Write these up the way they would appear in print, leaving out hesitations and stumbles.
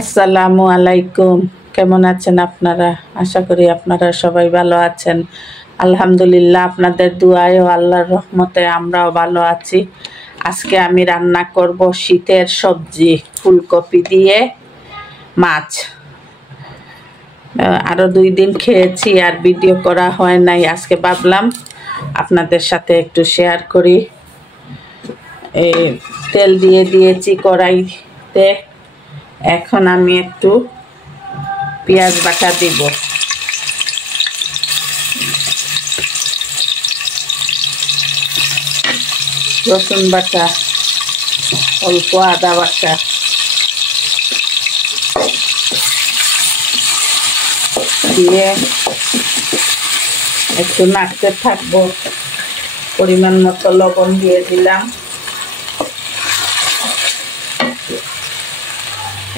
আসসালামু আলাইকুম। কেমন আছেন আপনারা? আশা করি আপনারা সবাই ভালো আছেন। আলহামদুলিল্লাহ, আপনাদের দুআয় ও আল্লাহর রহমতে আমরাও ভালো আছি। আজকে আমি রান্না করব শীতের সবজি, ফুলকপি দিয়ে মাছ। আরও 2 দিন খেয়েছি, আর ভিডিও করা হয় নাই। আজকে ভাবলাম আপনাদের সাথে একটু শেয়ার করি। তেল দিয়ে দিয়েছি কড়াইতে। এখন আমি একটু পেঁয়াজ বাটা দিব। রসুন বাটা, অল্প আদা বাটা, দিয়ে একটু নাড়তে থাকবো। পরিমাণ মতো লবণ দিয়ে দিলাম।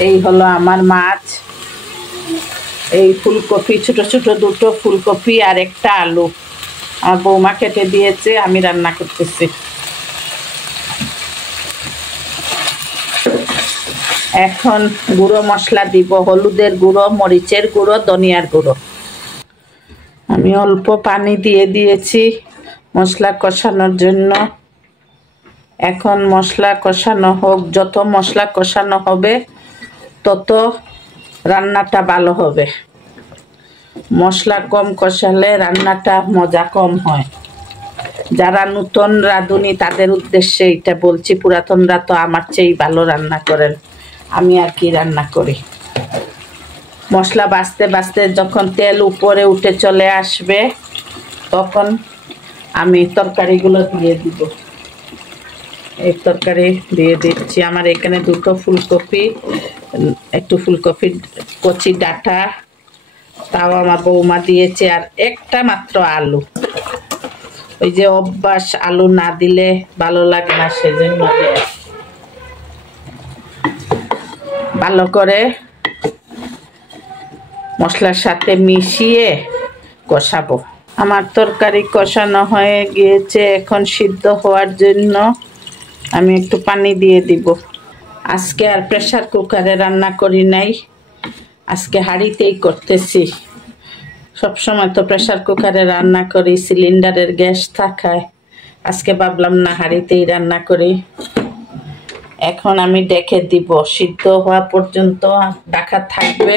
এই হলো আমার মাছ। এই ফুলকপি, ছোট ছোট 2টো ফুলকপি আর একটা আলু আমার বৌমা কেটে দিয়েছে, আমি রান্না করতেছি। এখন গুঁড়ো মশলা দিব, হলুদের গুঁড়ো, মরিচের গুঁড়ো, ধনিয়ার গুঁড়ো। আমি অল্প পানি দিয়ে দিয়েছি মশলা কষানোর জন্য। এখন মশলা কষানো হোক। যত মশলা কষানো হবে তত রান্নাটা ভালো হবে। মশলা কম কষালে রান্নাটা মজা কম হয়। যারা নতুন রাঁধুনি তাদের উদ্দেশ্যে এটা বলছি। পুরাতনরা তো আমার চেয়েই ভালো রান্না করেন। আমি আর কি রান্না করি। মশলা বাছতে বাছতে যখন তেল উপরে উঠে চলে আসবে তখন আমি তরকারিগুলো দিয়ে দিব। এই তরকারি দিয়ে দিচ্ছি। আমার এখানে 2টো ফুলকপি, একটু ফুলকপির কচি ডাঁটা, তাও আমার বৌমা দিয়েছে, আর একটা মাত্র আলু। ওই যে অভ্যাস, আলু না দিলে ভালো লাগে না, সেজন্য ভালো করে মশলার সাথে মিশিয়ে কষাবো। আমার তরকারি কষানো হয়ে গিয়েছে। এখন সিদ্ধ হওয়ার জন্য আমি একটু পানি দিয়ে দিব। আজকে আর প্রেসার কুকারে রান্না করি নাই, আজকে হাঁড়িতেই করতেছি। সবসময় তো প্রেসার কুকারে রান্না করি, সিলিন্ডারের গ্যাস থাকায়। আজকে ভাবলাম না, হাঁড়িতেই রান্না করি। এখন আমি ডেকে দিব, সিদ্ধ হওয়া পর্যন্ত ঢাকা থাকবে।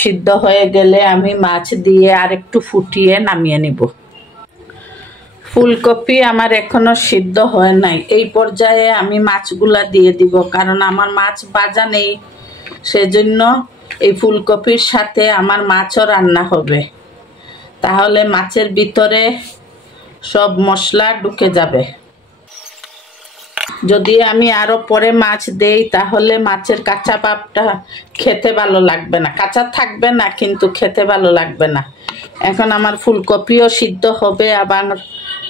সিদ্ধ হয়ে গেলে আমি মাছ দিয়ে আর একটু ফুটিয়ে নামিয়ে নিব। ফুলকপি আমার এখনো সিদ্ধ হয় নাই। এই পর্যায়ে আমি মাছগুলা দিয়ে দিব, কারণ আমার মাছ ভাজা নেই। সেজন্য এই ফুলকপির সাথে আমার মাছও রান্না হবে। তাহলে মাছের ভিতরে সব মশলা ঢুকে যাবে। যদি আমি আরো পরে মাছ দেই তাহলে মাছের কাঁচা ভাবটা খেতে ভালো লাগবে না। কাঁচা থাকবে না, কিন্তু খেতে ভালো লাগবে না। এখন আমার ফুলকপিও সিদ্ধ হবে, আবার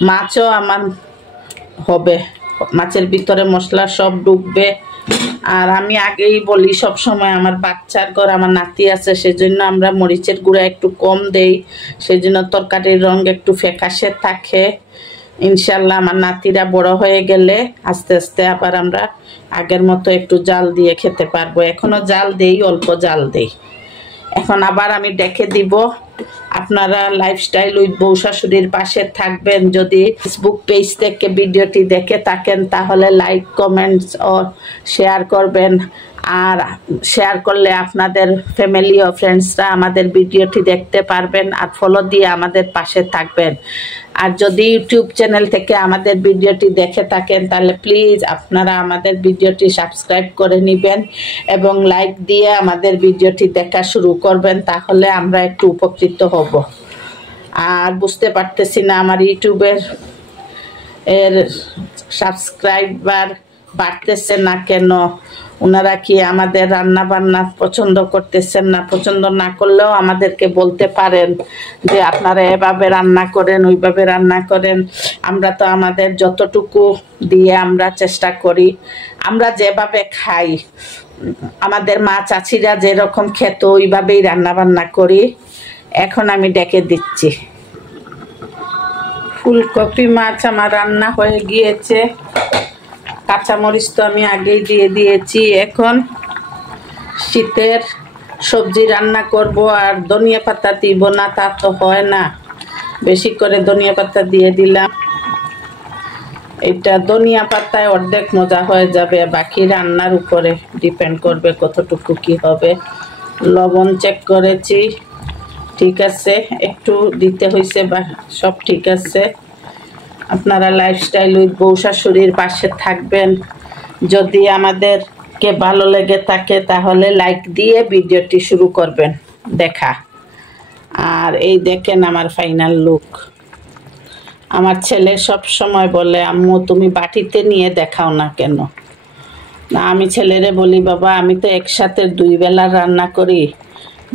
মাছও আমার হবে। মাছের ভিতরে মশলা সব ঢুকবে। আর আমি আগেই বলি, সব সময় আমার বাচ্চার ঘর, আমার নাতি আছে, সেজন্য আমরা মরিচের গুঁড়া একটু কম দেই। সেজন্য তরকারির রঙ একটু ফ্যাকাশে থাকে। ইনশাল্লাহ আমার নাতিরা বড় হয়ে গেলে আস্তে আস্তে আবার আমরা আগের মতো একটু জাল দিয়ে খেতে পারবো। এখনো জাল দেই, অল্প জাল দেই। এখন আবার আমি ডেকে দিব। আপনারা লাইফস্টাইল উইথ বউ শাশুড়ির পাশে থাকবেন। যদি ফেসবুক পেজ থেকে ভিডিওটি দেখে থাকেন তাহলে লাইক, কমেন্টস ও শেয়ার করবেন। আর শেয়ার করলে আপনাদের ফ্যামিলি ও ফ্রেন্ডসরা আমাদের ভিডিওটি দেখতে পারবেন, আর ফলো দিয়ে আমাদের পাশে থাকবেন। আর যদি ইউটিউব চ্যানেল থেকে আমাদের ভিডিওটি দেখে থাকেন তাহলে প্লিজ আপনারা আমাদের ভিডিওটি সাবস্ক্রাইব করে নেবেন এবং লাইক দিয়ে আমাদের ভিডিওটি দেখা শুরু করবেন। তাহলে আমরা একটু উপকৃত হব। আর বুঝতে পারতেছি না আমার ইউটিউবের সাবস্ক্রাইবার বাড়তেছে না কেন। ওনারা কি আমাদের রান্না বান্না পছন্দ করতেছেন না? পছন্দ না করলেও আমাদেরকে বলতে পারেন যে আপনারা এভাবে রান্না করেন, ওইভাবে রান্না করেন। আমরা তো আমাদের যতটুকু দিয়ে আমরা চেষ্টা করি। আমরা যেভাবে খাই, আমাদের মা চাচিরা যেরকম খেত ওইভাবেই রান্না বান্না করি। এখন আমি ডেকে দিচ্ছি। ফুলকপি মাছ আমার রান্না হয়ে গিয়েছে। কাঁচামরিচ তো আমি আগেই দিয়ে দিয়েছি। এখন শীতের সবজি রান্না করব আর ধনিয়া পাতা দিব না তা তো হয় না, বেশি করে ধনিয়া পাতা দিয়ে দিলাম। এটা ধনিয়া পাতায় অর্ধেক মজা হয়ে যাবে, বাকি রান্নার উপরে ডিপেন্ড করবে কতটুকু কি হবে। লবণ চেক করেছি, ঠিক আছে, একটু দিতে হয়েছে বা সব ঠিক আছে। আপনারা লাইফস্টাইল উইথ বউ শাশুড়ির পাশে থাকবেন। যদি আমাদেরকে ভালো লেগে থাকে তাহলে লাইক দিয়ে ভিডিওটি শুরু করবেন দেখা। আর এই দেখেন আমার ফাইনাল লুক। আমার ছেলে সব সময় বলে, আম্মু তুমি বাটিতে নিয়ে দেখাও না কেন? না, আমি ছেলেরে বলি, বাবা আমি তো একসাথে 2 বেলা রান্না করি,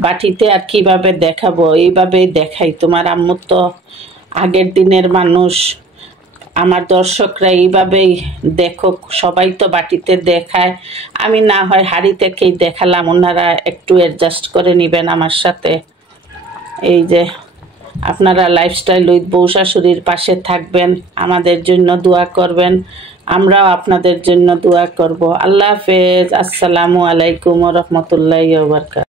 বাটিতে আর কিভাবে দেখাবো, এইভাবেই দেখাই। তোমার আম্মু তো আগের দিনের মানুষ, আমার দর্শকরা এইভাবেই দেখো, সবাই তো বাটিতে দেখায়, আমি না হয় হাঁড়ি থেকেই দেখালাম, ওনারা একটু অ্যাডজাস্ট করে নেবেন আমার সাথে। এই যে আপনারা লাইফস্টাইল উইথ বউ শাশুড়ির পাশে থাকবেন, আমাদের জন্য দোয়া করবেন, আমরাও আপনাদের জন্য দোয়া করব। আল্লাহ হাফেজ। আসসালামু আলাইকুম ওয়া রাহমাতুল্লাহি ওয়া বারাকাতুহু।